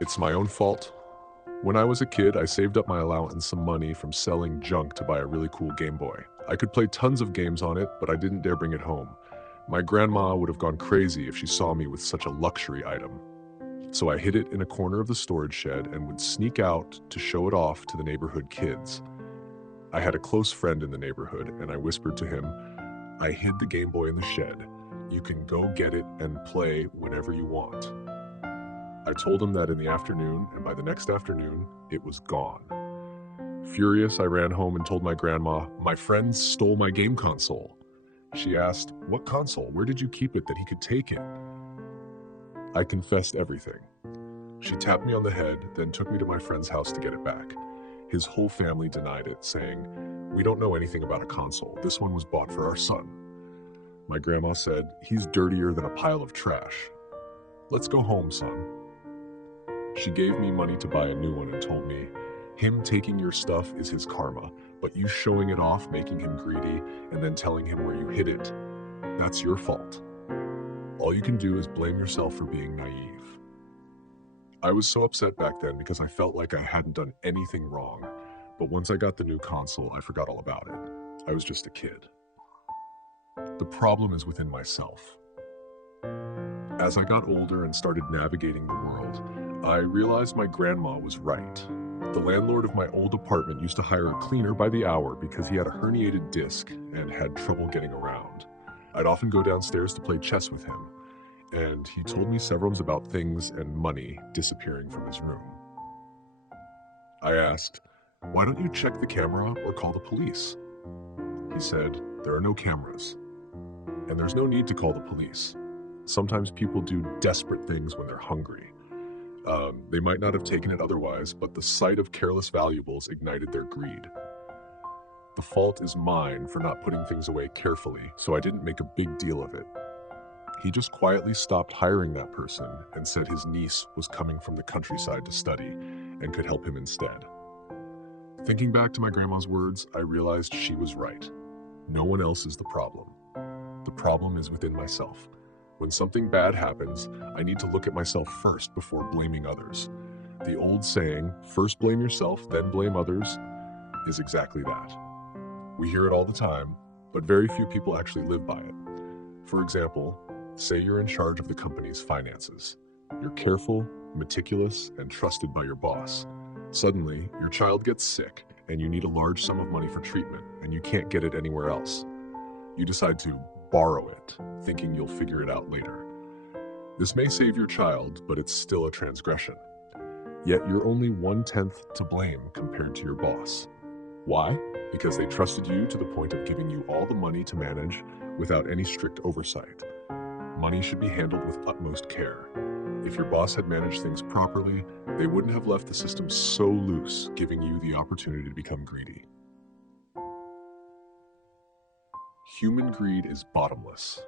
It's my own fault. When I was a kid, I saved up my allowance and some money from selling junk to buy a really cool Game Boy. I could play tons of games on it, but I didn't dare bring it home. My grandma would have gone crazy if she saw me with such a luxury item. So I hid it in a corner of the storage shed and would sneak out to show it off to the neighborhood kids. I had a close friend in the neighborhood, and I whispered to him, "I hid the Game Boy in the shed. You can go get it and play whenever you want." I told him that in the afternoon, and by the next afternoon, it was gone. Furious, I ran home and told my grandma, "My friend stole my game console." She asked, "What console? Where did you keep it that he could take it?" I confessed everything. She tapped me on the head, then took me to my friend's house to get it back. His whole family denied it, saying, "We don't know anything about a console. This one was bought for our son." My grandma said, "He's dirtier than a pile of trash. Let's go home, son." She gave me money to buy a new one and told me, "Him taking your stuff is his karma, but you showing it off, making him greedy, and then telling him where you hid it, that's your fault. All you can do is blame yourself for being naive." I was so upset back then because I felt like I hadn't done anything wrong, but once I got the new console, I forgot all about it. I was just a kid. The problem is within myself. As I got older and started navigating the world, I realized my grandma was right. The landlord of my old apartment used to hire a cleaner by the hour because he had a herniated disc and had trouble getting around. I'd often go downstairs to play chess with him, and he told me several times about things and money disappearing from his room. I asked, "Why don't you check the camera or call the police?" He said, "There are no cameras, and there's no need to call the police. Sometimes people do desperate things when they're hungry. They might not have taken it otherwise, but the sight of careless valuables ignited their greed. The fault is mine for not putting things away carefully, so I didn't make a big deal of it." He just quietly stopped hiring that person and said his niece was coming from the countryside to study and could help him instead. Thinking back to my grandma's words, I realized she was right. No one else is the problem. The problem is within myself. When something bad happens, I need to look at myself first before blaming others. The old saying, "First blame yourself, then blame others," is exactly that. We hear it all the time, but very few people actually live by it. For example, say you're in charge of the company's finances. You're careful, meticulous, and trusted by your boss. Suddenly, your child gets sick, and you need a large sum of money for treatment, and you can't get it anywhere else. You decide to borrow it, thinking you'll figure it out later. This may save your child, but it's still a transgression. Yet you're only 1/10 to blame compared to your boss. Why? Because they trusted you to the point of giving you all the money to manage without any strict oversight. Money should be handled with utmost care. If your boss had managed things properly, they wouldn't have left the system so loose, giving you the opportunity to become greedy. Human greed is bottomless.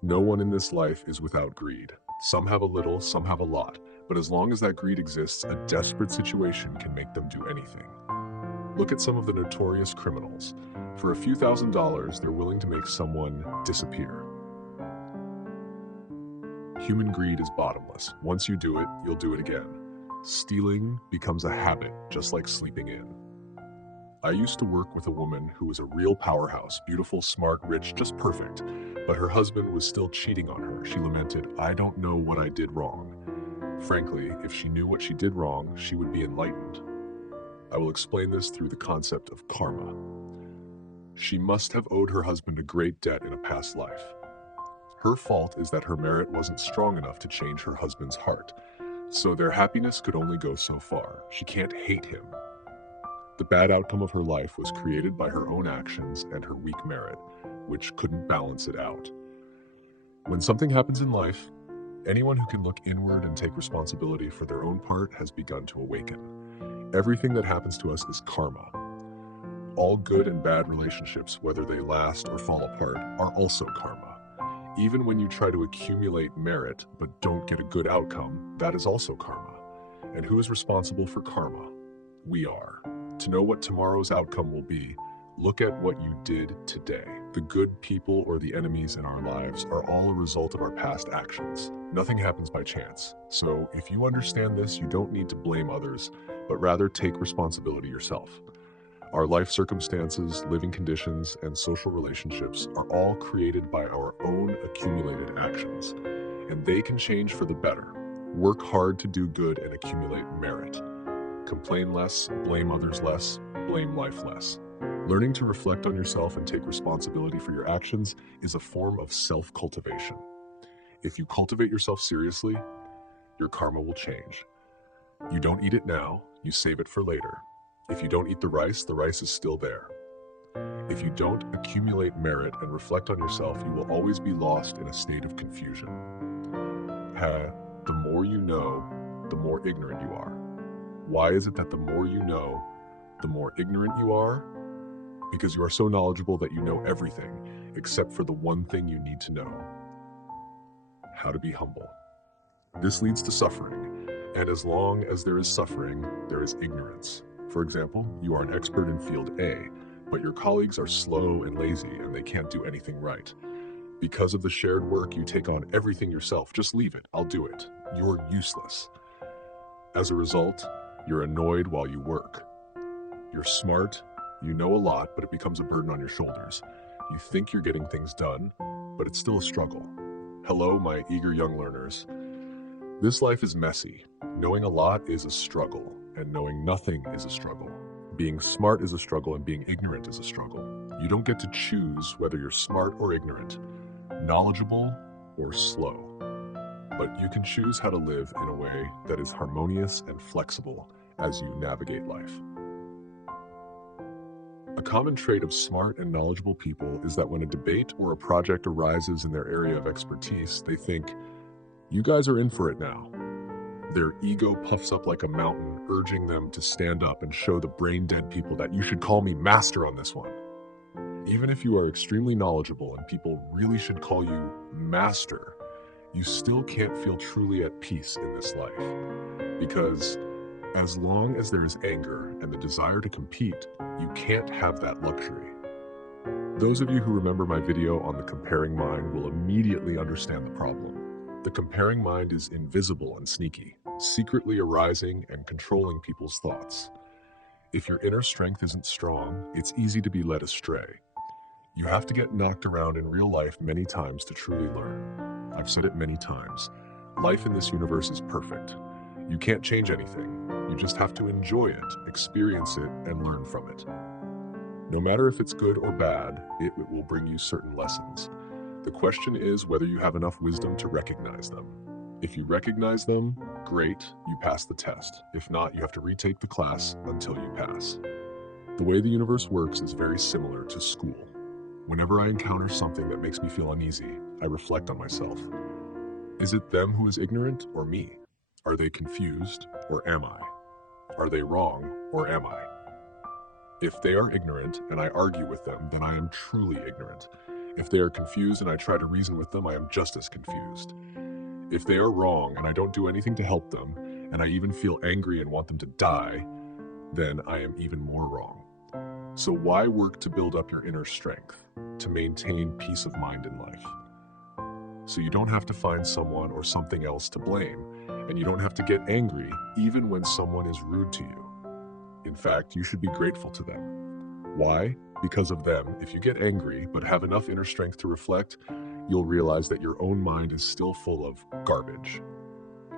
No one in this life is without greed. Some have a little, some have a lot, but as long as that greed exists, a desperate situation can make them do anything. Look at some of the notorious criminals. For a few $1,000s, they're willing to make someone disappear. Human greed is bottomless. Once you do it, you'll do it again. Stealing becomes a habit, just like sleeping in. I used to work with a woman who was a real powerhouse, beautiful, smart, rich, just perfect. But her husband was still cheating on her. She lamented, "I don't know what I did wrong." Frankly, if she knew what she did wrong, she would be enlightened. I will explain this through the concept of karma. She must have owed her husband a great debt in a past life. Her fault is that her merit wasn't strong enough to change her husband's heart, so their happiness could only go so far. She can't hate him. The bad outcome of her life was created by her own actions and her weak merit, which couldn't balance it out. When something happens in life, anyone who can look inward and take responsibility for their own part has begun to awaken. Everything that happens to us is karma. All good and bad relationships, whether they last or fall apart, are also karma. Even when you try to accumulate merit but don't get a good outcome, that is also karma. And who is responsible for karma? We are. To know what tomorrow's outcome will be, look at what you did today. The good people or the enemies in our lives are all a result of our past actions. Nothing happens by chance. So if you understand this, you don't need to blame others, but rather take responsibility yourself. Our life circumstances, living conditions, and social relationships are all created by our own accumulated actions, and they can change for the better. Work hard to do good and accumulate merit. Complain less, blame others less, blame life less. Learning to reflect on yourself and take responsibility for your actions is a form of self-cultivation. If you cultivate yourself seriously, your karma will change. You don't eat it now, you save it for later. If you don't eat the rice is still there. If you don't accumulate merit and reflect on yourself, you will always be lost in a state of confusion. The more you know, the more ignorant you are. Why is it that the more you know, the more ignorant you are? Because you are so knowledgeable that you know everything, except for the one thing you need to know: how to be humble. This leads to suffering, and as long as there is suffering, there is ignorance. For example, you are an expert in field A, but your colleagues are slow and lazy and they can't do anything right. Because of the shared work, you take on everything yourself. Just leave it, I'll do it. You're useless. As a result, you're annoyed while you work. You're smart, you know a lot, but it becomes a burden on your shoulders. You think you're getting things done, but it's still a struggle. Hello, my eager young learners. This life is messy. Knowing a lot is a struggle, and knowing nothing is a struggle. Being smart is a struggle, and being ignorant is a struggle. You don't get to choose whether you're smart or ignorant, knowledgeable or slow. But you can choose how to live in a way that is harmonious and flexible as you navigate life. A common trait of smart and knowledgeable people is that when a debate or a project arises in their area of expertise, they think, "You guys are in for it now." Their ego puffs up like a mountain, urging them to stand up and show the brain-dead people that you should call me master on this one. Even if you are extremely knowledgeable and people really should call you master, you still can't feel truly at peace in this life. Because as long as there is anger and the desire to compete, you can't have that luxury. Those of you who remember my video on the comparing mind will immediately understand the problem. The comparing mind is invisible and sneaky, secretly arising and controlling people's thoughts. If your inner strength isn't strong, it's easy to be led astray. You have to get knocked around in real life many times to truly learn. I've said it many times. Life in this universe is perfect. You can't change anything. You just have to enjoy it, experience it, and learn from it. No matter if it's good or bad, it will bring you certain lessons. The question is whether you have enough wisdom to recognize them. If you recognize them, great, you pass the test. If not, you have to retake the class until you pass. The way the universe works is very similar to school. Whenever I encounter something that makes me feel uneasy, I reflect on myself. Is it them who is ignorant or me? Are they confused or am I? Are they wrong or am I? If they are ignorant and I argue with them, then I am truly ignorant. If they are confused and I try to reason with them, I am just as confused. If they are wrong and I don't do anything to help them, and I even feel angry and want them to die, then I am even more wrong. So why work to build up your inner strength, to maintain peace of mind in life? So you don't have to find someone or something else to blame, and you don't have to get angry even when someone is rude to you. In fact, you should be grateful to them. Why? Because of them, if you get angry but have enough inner strength to reflect, you'll realize that your own mind is still full of garbage.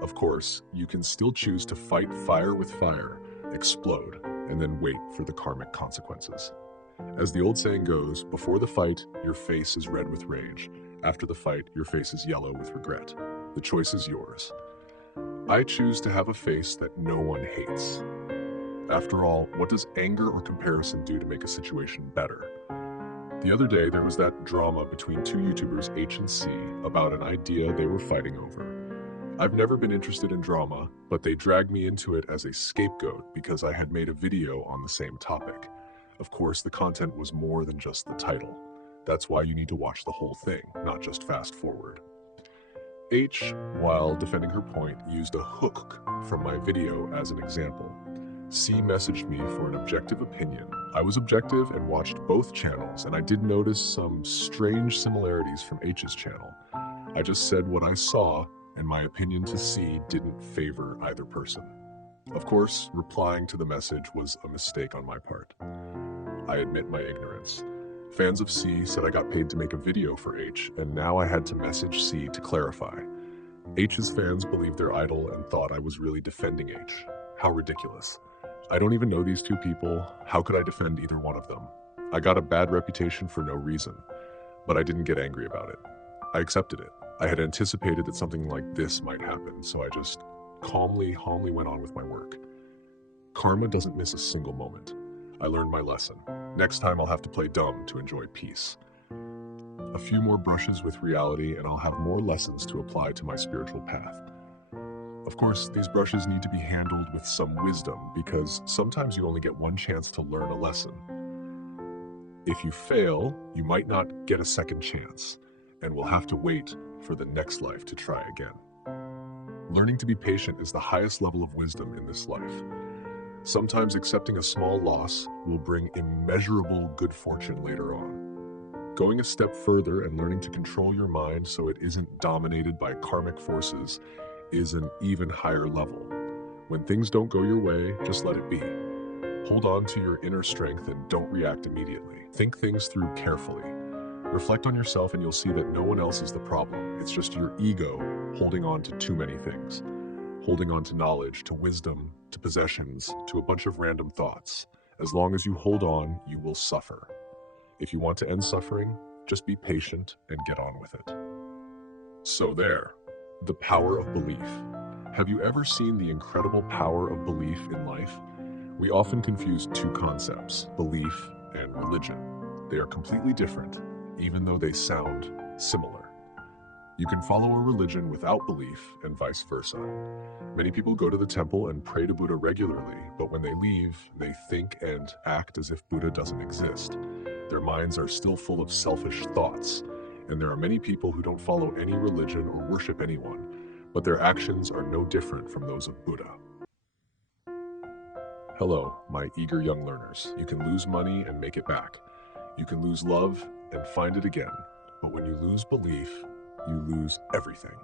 Of course, you can still choose to fight fire with fire, explode, and then wait for the karmic consequences. As the old saying goes, before the fight, your face is red with rage. After the fight, your face is yellow with regret. The choice is yours. I choose to have a face that no one hates. After all, what does anger or comparison do to make a situation better? The other day, there was that drama between two YouTubers, H and C, about an idea they were fighting over. I've never been interested in drama, but they dragged me into it as a scapegoat because I had made a video on the same topic. Of course, the content was more than just the title. That's why you need to watch the whole thing, not just fast forward. H, while defending her point, used a hook from my video as an example. C messaged me for an objective opinion. I was objective and watched both channels, and I did notice some strange similarities from H's channel. I just said what I saw, and my opinion to C didn't favor either person. Of course, replying to the message was a mistake on my part. I admit my ignorance. Fans of C said I got paid to make a video for H, and now I had to message C to clarify. H's fans believed their idol and thought I was really defending H. How ridiculous. I don't even know these two people. How could I defend either one of them? I got a bad reputation for no reason, but I didn't get angry about it. I accepted it. I had anticipated that something like this might happen, so I just calmly went on with my work. Karma doesn't miss a single moment. I learned my lesson. Next time I'll have to play dumb to enjoy peace. A few more brushes with reality and I'll have more lessons to apply to my spiritual path. Of course, these brushes need to be handled with some wisdom because sometimes you only get one chance to learn a lesson. If you fail, you might not get a second chance and will have to wait for the next life to try again. Learning to be patient is the highest level of wisdom in this life. Sometimes accepting a small loss will bring immeasurable good fortune later on. Going a step further and learning to control your mind so it isn't dominated by karmic forces is an even higher level. When things don't go your way, just let it be. Hold on to your inner strength and don't react immediately. Think things through carefully. Reflect on yourself and you'll see that no one else is the problem. It's just your ego holding on to too many things. Holding on to knowledge, to wisdom, to possessions, to a bunch of random thoughts. As long as you hold on, you will suffer. If you want to end suffering, just be patient and get on with it. So there, the power of belief. Have you ever seen the incredible power of belief in life? We often confuse two concepts, belief and religion. They are completely different, even though they sound similar. You can follow a religion without belief and vice versa. Many people go to the temple and pray to Buddha regularly, but when they leave, they think and act as if Buddha doesn't exist. Their minds are still full of selfish thoughts, and there are many people who don't follow any religion or worship anyone, but their actions are no different from those of Buddha. Hello, my eager young learners. You can lose money and make it back. You can lose love and find it again, but when you lose belief, you lose everything.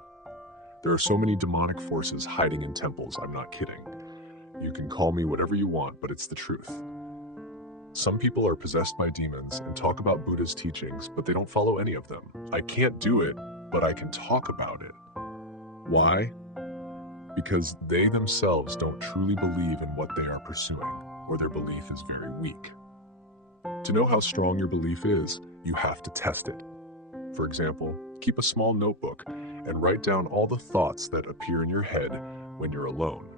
There are so many demonic forces hiding in temples, I'm not kidding. You can call me whatever you want, but it's the truth. Some people are possessed by demons and talk about Buddha's teachings, but they don't follow any of them. I can't do it, but I can talk about it. Why? Because they themselves don't truly believe in what they are pursuing, or their belief is very weak. To know how strong your belief is, you have to test it. For example, keep a small notebook and write down all the thoughts that appear in your head when you're alone.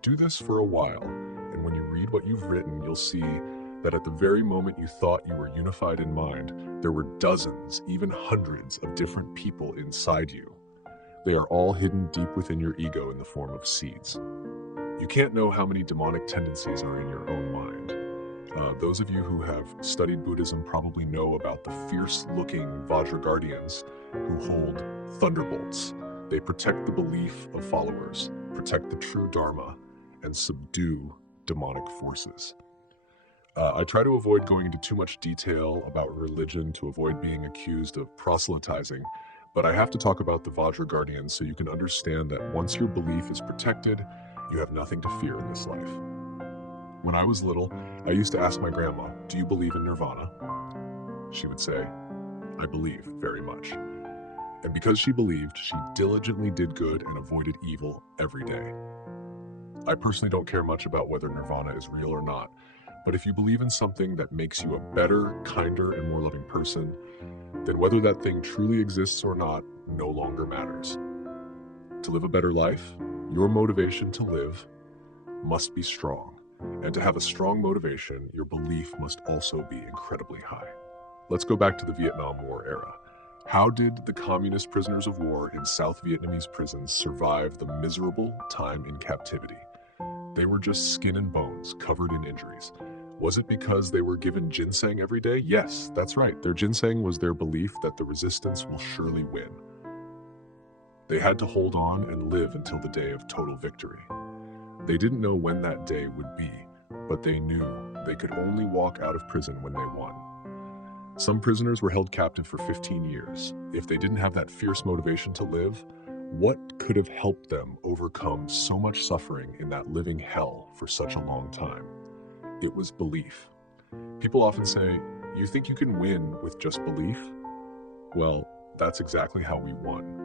Do this for a while, and when you read what you've written, you'll see that at the very moment you thought you were unified in mind, there were dozens, even hundreds of different people inside you. They are all hidden deep within your ego in the form of seeds. You can't know how many demonic tendencies are in your own mind. Those of you who have studied Buddhism probably know about the fierce-looking Vajra guardians who hold thunderbolts. They protect the belief of followers, protect the true Dharma, and subdue demonic forces. I try to avoid going into too much detail about religion to avoid being accused of proselytizing, but I have to talk about the Vajra guardians so you can understand that once your belief is protected, you have nothing to fear in this life. When I was little, I used to ask my grandma, "Do you believe in nirvana?" She would say, "I believe very much." And because she believed, she diligently did good and avoided evil every day. I personally don't care much about whether nirvana is real or not, but if you believe in something that makes you a better, kinder, and more loving person, then whether that thing truly exists or not no longer matters. To live a better life, your motivation to live must be strong. And to have a strong motivation, your belief must also be incredibly high. Let's go back to the Vietnam War era. How did the communist prisoners of war in South Vietnamese prisons survive the miserable time in captivity? They were just skin and bones, covered in injuries. Was it because they were given ginseng every day? Yes, that's right. Their ginseng was their belief that the resistance will surely win. They had to hold on and live until the day of total victory. They didn't know when that day would be, but they knew they could only walk out of prison when they won. Some prisoners were held captive for 15 years. If they didn't have that fierce motivation to live, What could have helped them overcome so much suffering in that living hell for such a long time? It was belief. People often say, "You think you can win with just belief?" Well, that's exactly how we won.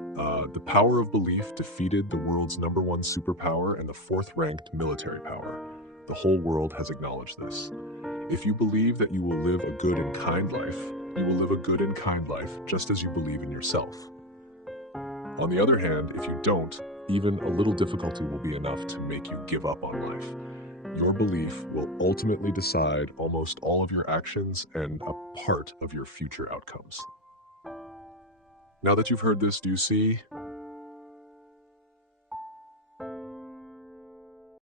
The power of belief defeated the world's number one superpower and the fourth ranked military power. The whole world has acknowledged this. If you believe that you will live a good and kind life, you will live a good and kind life just as you believe in yourself. On the other hand, if you don't, even a little difficulty will be enough to make you give up on life. Your belief will ultimately decide almost all of your actions and a part of your future outcomes. Now that you've heard this, do you see?